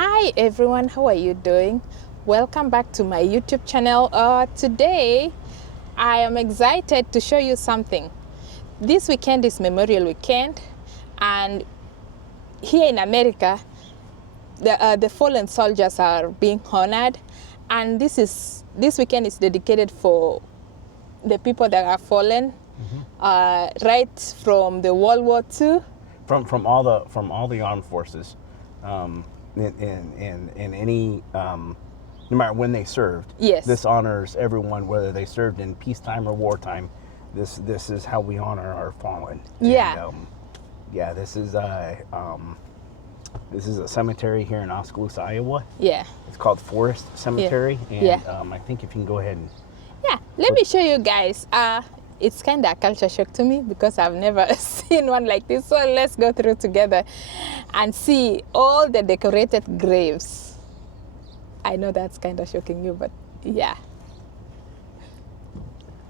Hi everyone, how are you doing? Welcome back to my YouTube channel. Today I am excited to show you something. This weekend is Memorial Weekend, and here in America the fallen soldiers are being honored, and this weekend is dedicated for the people that are fallen, right from the World War II. From all the armed forces, in any no matter when they served. Yes. This honors everyone, whether they served in peacetime or wartime. This is how we honor our fallen. Yeah. And, this is a cemetery here in Oskaloosa, Iowa. Yeah. It's called Forest Cemetery. Yeah. And I think if you can go ahead and Let me show you guys. It's kind of a culture shock to me because I've never seen one like this. So let's go through together and see all the decorated graves. I know that's kind of shocking you, but yeah.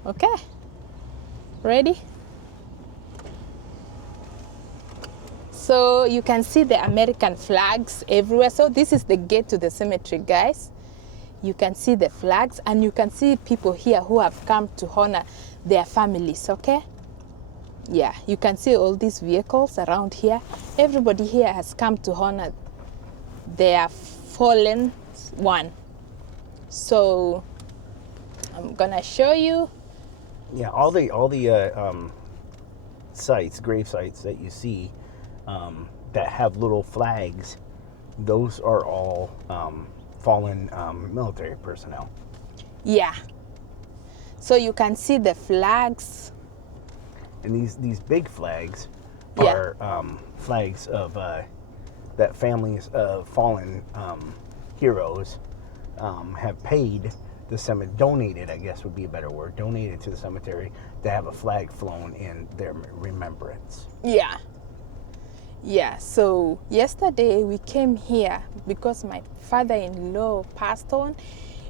Okay. Ready? So you can see the American flags everywhere. So this is the gate to the cemetery, guys. You can see the flags, and you can see people here who have come to honor their families, okay? Yeah, you can see all these vehicles around here. Everybody here has come to honor their fallen one. So I'm gonna show you. Yeah, all the grave sites that you see that have little flags, those are all fallen military personnel. Yeah. So you can see the flags. And these big flags Yeah. are flags of that families of fallen heroes have paid the cemetery, donated, I guess would be a better word, donated to the cemetery to have a flag flown in their remembrance. Yeah. Yeah, so yesterday we came here because my father-in-law passed on.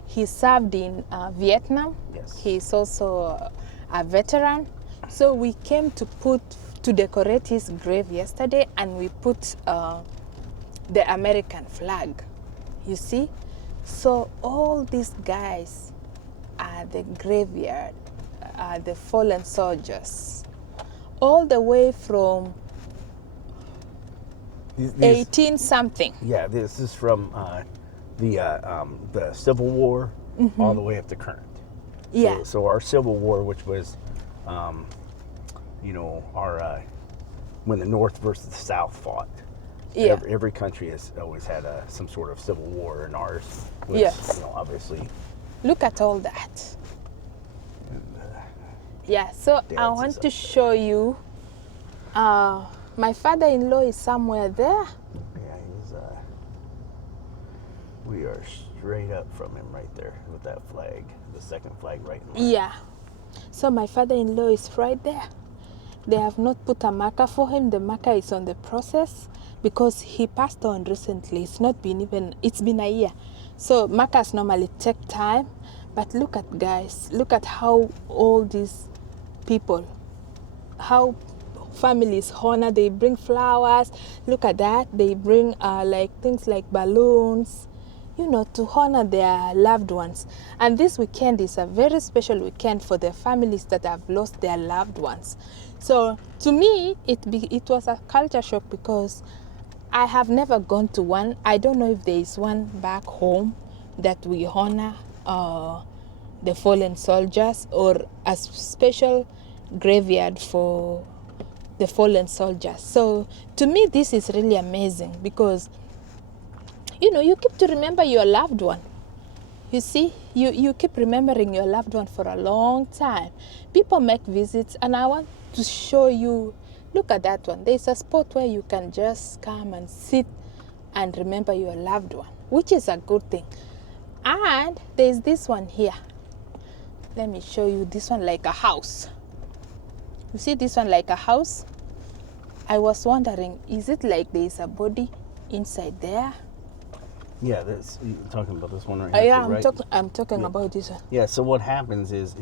He served in Vietnam. Yes. He's also a veteran. So we came to decorate his grave yesterday, and we put the American flag, you see? So all these guys are the graveyard, the fallen soldiers, all the way from 18 something. Yeah, this is from the Civil War all the way up to current. Yeah. So our Civil War, which was, our when the North versus the South fought. Yeah. Every country has always had some sort of civil war, and ours was, Yes. obviously. Look at all that. Yeah, so I want to show you. My father-in-law is somewhere there. Yeah, he's. We are straight up from him right there with that flag, the second flag right in line. Yeah. So my father-in-law is right there. They have not put a marker for him. The marker is on the process because he passed on recently. It's been a year. So markers normally take time. But look at, guys, look at how all these people, how families honor, they bring flowers. Look at that. They bring things like balloons, to honor their loved ones. And this weekend is a very special weekend for the families that have lost their loved ones. So to me, it was a culture shock because I have never gone to one. I don't know if there is one back home that we honor the fallen soldiers, or a special graveyard for the fallen soldiers. So to me, this is really amazing because you keep to remember your loved one. You see, you keep remembering your loved one for a long time. People make visits, and I want to show you. Look at that one. There's a spot where you can just come and sit and remember your loved one, which is a good thing. And there's this one here. Let me show you this one, like a house. You see this one like a house? I was wondering, is it like there's a body inside there? Yeah, you're talking about this one right here. Yeah, right? I'm talking about this one. Yeah, so what happens is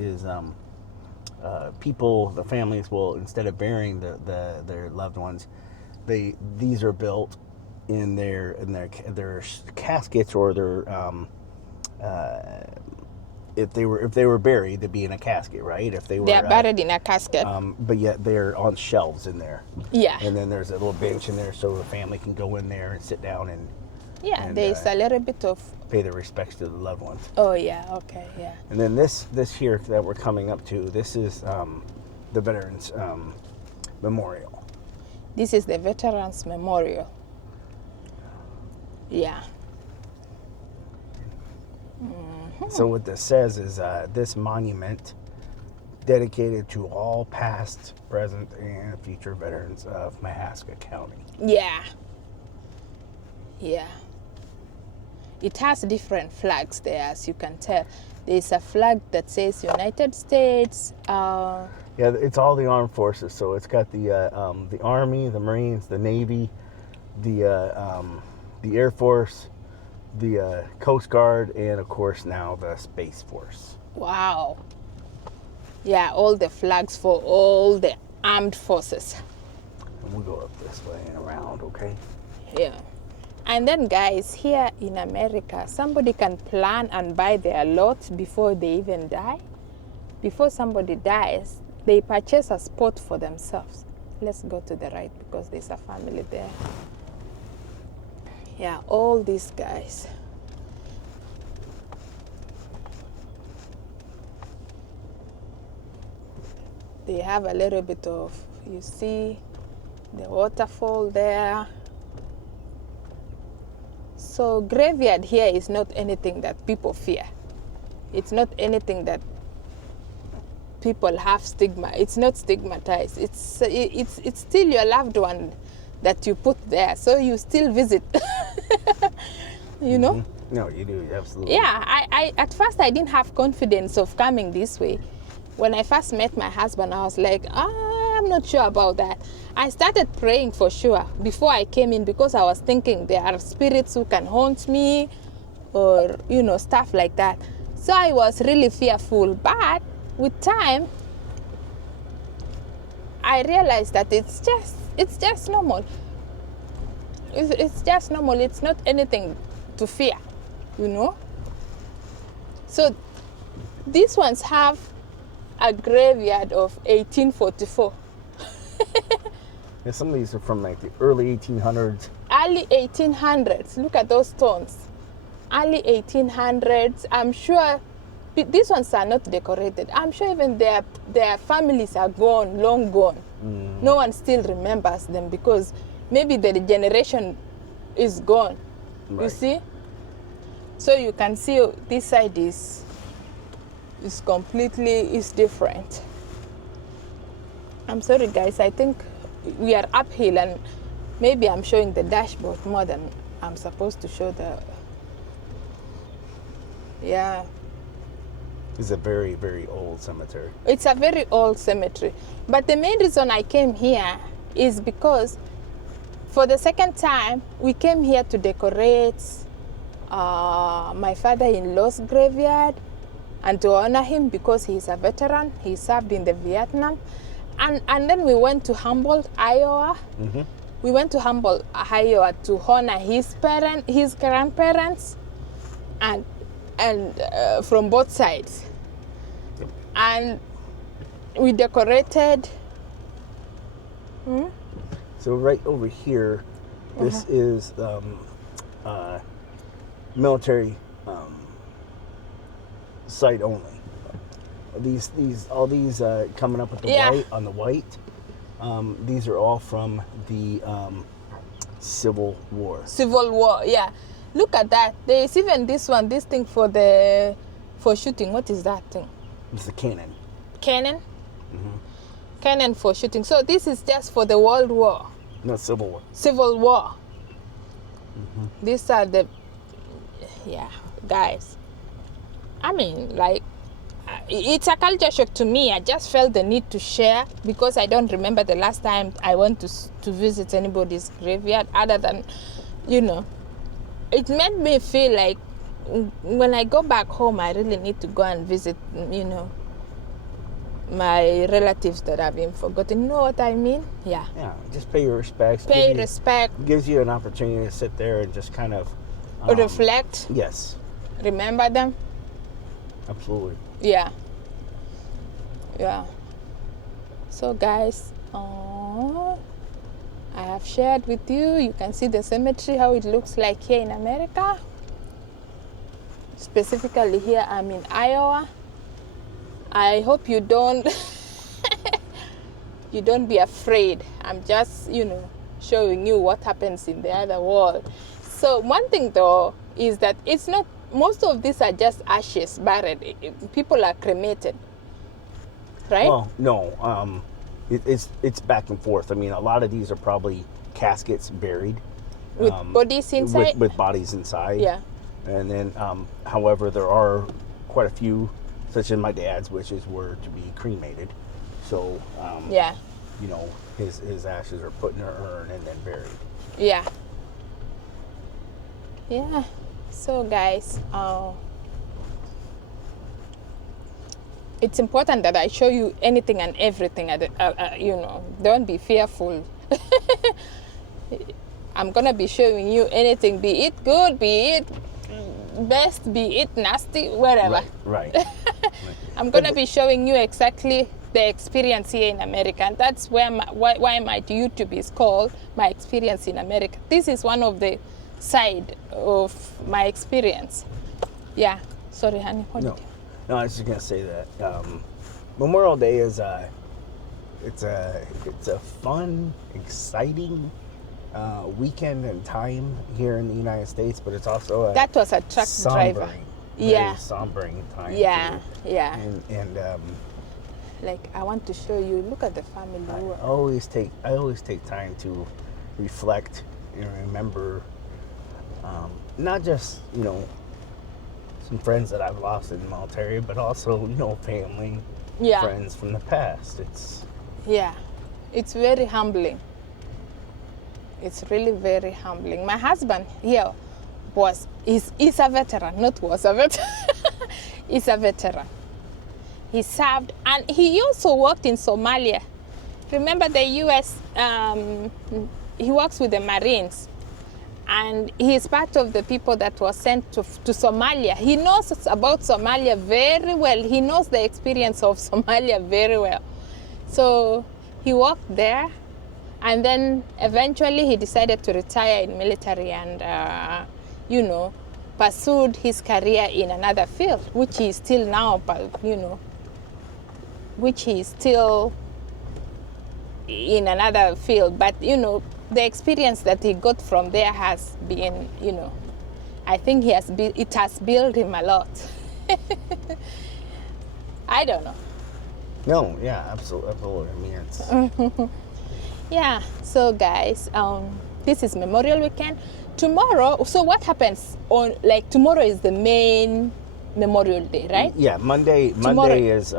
people, the families will, instead of burying their loved ones, these are built in their caskets, or their if they were buried, they'd be in a casket, right? If they were They are buried in a casket. but yet they're on shelves in there. Yeah. And then there's a little bench in there so the family can go in there and sit down and Yeah, there's a little bit of. pay their respects to the loved ones. Oh yeah, okay, yeah. And then this here that we're coming up to, this is the Veterans Memorial. This is the Veterans Memorial. Yeah. So what this says is this monument dedicated to all past, present, and future veterans of Mahaska County. Yeah. Yeah. It has different flags there, as you can tell. There's a flag that says United States. Yeah, it's all the armed forces. So it's got the Army, the Marines, the Navy, the Air Force, the Coast Guard, and of course now the Space Force. Wow. Yeah, all the flags for all the armed forces. And we'll go up this way and around, okay? Yeah. And then, guys, here in America, somebody can plan and buy their lot before they even die. Before somebody dies, they purchase a spot for themselves. Let's go to the right because there's a family there. Yeah, all these guys. They have a little bit of, you see, the waterfall there. So graveyard here is not anything that people fear. It's not anything that people have stigma. It's not stigmatized. It's still your loved one that you put there. So you still visit. You know? No, you do, absolutely. Yeah, I at first I didn't have confidence of coming this way. When I first met my husband, I was like, I'm not sure about that. I started praying for sure before I came in because I was thinking there are spirits who can haunt me or, you know, stuff like that. So I was really fearful. But with time, I realized that it's just normal. It's just normal. It's not anything to fear, you know. So these ones have a graveyard of 1844. And some of these are from like the early 1800s. Early 1800s. Look at those stones. Early 1800s. I'm sure these ones are not decorated. I'm sure even their families are gone, long gone. No one still remembers them because maybe the generation is gone. Right. You see? So you can see this side is completely different. I'm sorry guys, I think we are uphill and maybe I'm showing the dashboard more than I'm supposed to show the. Yeah. It's a very, very old cemetery. It's a very old cemetery. But the main reason I came here is because for the second time we came here to decorate my father-in-law's graveyard and to honor him because he's a veteran. He served in the Vietnam. And then we went to Humboldt, Iowa. Mm-hmm. We went to Humboldt, Iowa to honor his grandparents, and from both sides. And we decorated. So right over here, this is military site only. All these coming up with the white on the white. These are all from the Civil War. Civil War, yeah. Look at that. There is even this thing for shooting. What is that thing? It's a cannon. Cannon? Cannon for shooting. So this is just for the World War. No, Civil War. Civil War. These are the, guys. I mean, like, it's a culture shock to me. I just felt the need to share because I don't remember the last time I went to visit anybody's graveyard other than, you know, it made me feel like when I go back home, I really need to go and visit, you know, my relatives that have been forgotten. You know what I mean? Yeah. Yeah, just pay your respects. Pay respect, Gives you an opportunity to sit there and just kind of reflect, Yes, remember them. absolutely. Yeah. Yeah. So guys, I have shared with you. You can see the cemetery, how it looks like here in America. Specifically here, I'm in Iowa. I hope you don't you don't be afraid. I'm just, showing you what happens in the other world. So one thing though is that it's not, most of these are just ashes buried. People are cremated, right? Well, no, it's back and forth. I mean, a lot of these are probably caskets buried With bodies inside. with bodies inside. Yeah. And then, however, there are quite a few, such as my dad's wishes were to be cremated. So, Yeah. his ashes are put in an urn and then buried. Yeah. Yeah. So guys, it's important that I show you anything and everything. Don't be fearful. I'm gonna be showing you anything, be it good, be it best, be it nasty, whatever. Right. I'm gonna be showing you exactly the experience here in America, and that's why my YouTube is called My Experience in America. This is one of the side of my experience. Yeah. Sorry, honey. No, I was just gonna say that Memorial Day is it's a fun, exciting weekend and time here in the United States, but it's also That was a truck driver. Yeah. Sombering time. Yeah, too. yeah. And Like, I want to show you. Look at the family. I always take time to reflect and remember, not just some friends that I've lost in the military, but also family, Yeah. friends from the past. It's very humbling. It's really very humbling. My husband here is a veteran, not was a veteran. He's a veteran. He served, and he also worked in Somalia. Remember the U.S., he works with the Marines, and he is part of the people that was sent to Somalia. He knows about Somalia very well. He knows the experience of Somalia very well. So he worked there, and then eventually he decided to retire in military and, pursued his career in another field, which he is still now, which he is still in another field. But, the experience that he got from there has been, I think it has built him a lot. I don't know. No, yeah, absolutely. I mean, it's Yeah, so guys, this is Memorial Weekend. Tomorrow, so what happens tomorrow is the main Memorial Day, right? Yeah, Monday is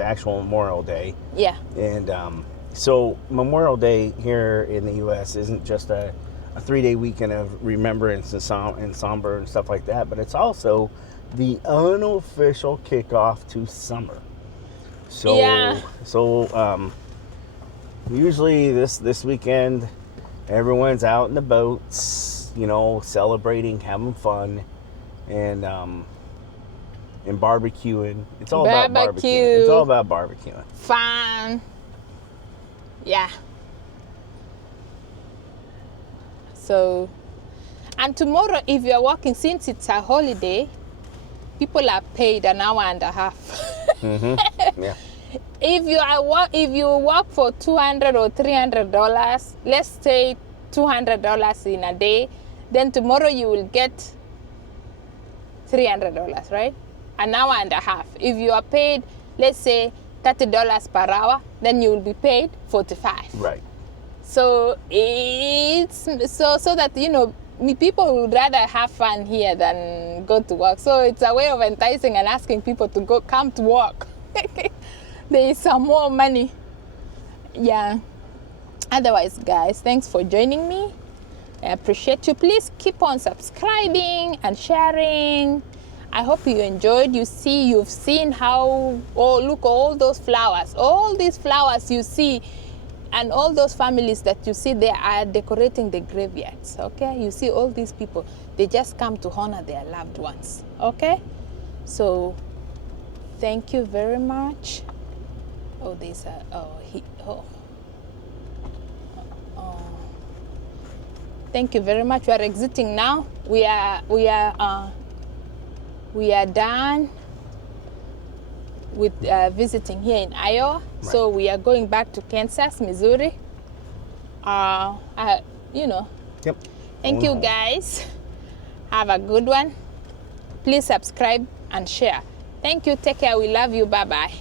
actual Memorial Day. Yeah. And so Memorial Day here in the U.S. isn't just a 3-day weekend of remembrance and somber and stuff like that, but it's also the unofficial kickoff to summer. So Yeah. Usually this weekend, everyone's out in the boats, celebrating, having fun, and barbecuing. It's all about barbecuing. It's all about barbecuing. Fun. Yeah. So, and tomorrow, if you're working, since it's a holiday, people are paid an hour and a half. Mm-hmm. Yeah. If you work for $200 or $300, let's say $200 in a day, then tomorrow you will get $300, right? An hour and a half. If you are paid, let's say $30 per hour, then you will be paid $45. Right. So it's so that people would rather have fun here than go to work. So it's a way of enticing and asking people to come to work. There is some more money. Yeah. Otherwise, guys, thanks for joining me. I appreciate you. Please keep on subscribing and sharing I hope you enjoyed. You've seen how, oh, look, all those flowers, all these flowers you see, and all those families that you see, they are decorating the graveyards, okay? You see all these people, they just come to honor their loved ones, okay? So, thank you very much. Oh, there's a, thank you very much. We are exiting now. We are done with visiting here in Iowa. Right. So we are going back to Kansas, Missouri. You know. Yep. Thank you guys. Have a good one. Please subscribe and share. Thank you. Take care. We love you. Bye-bye.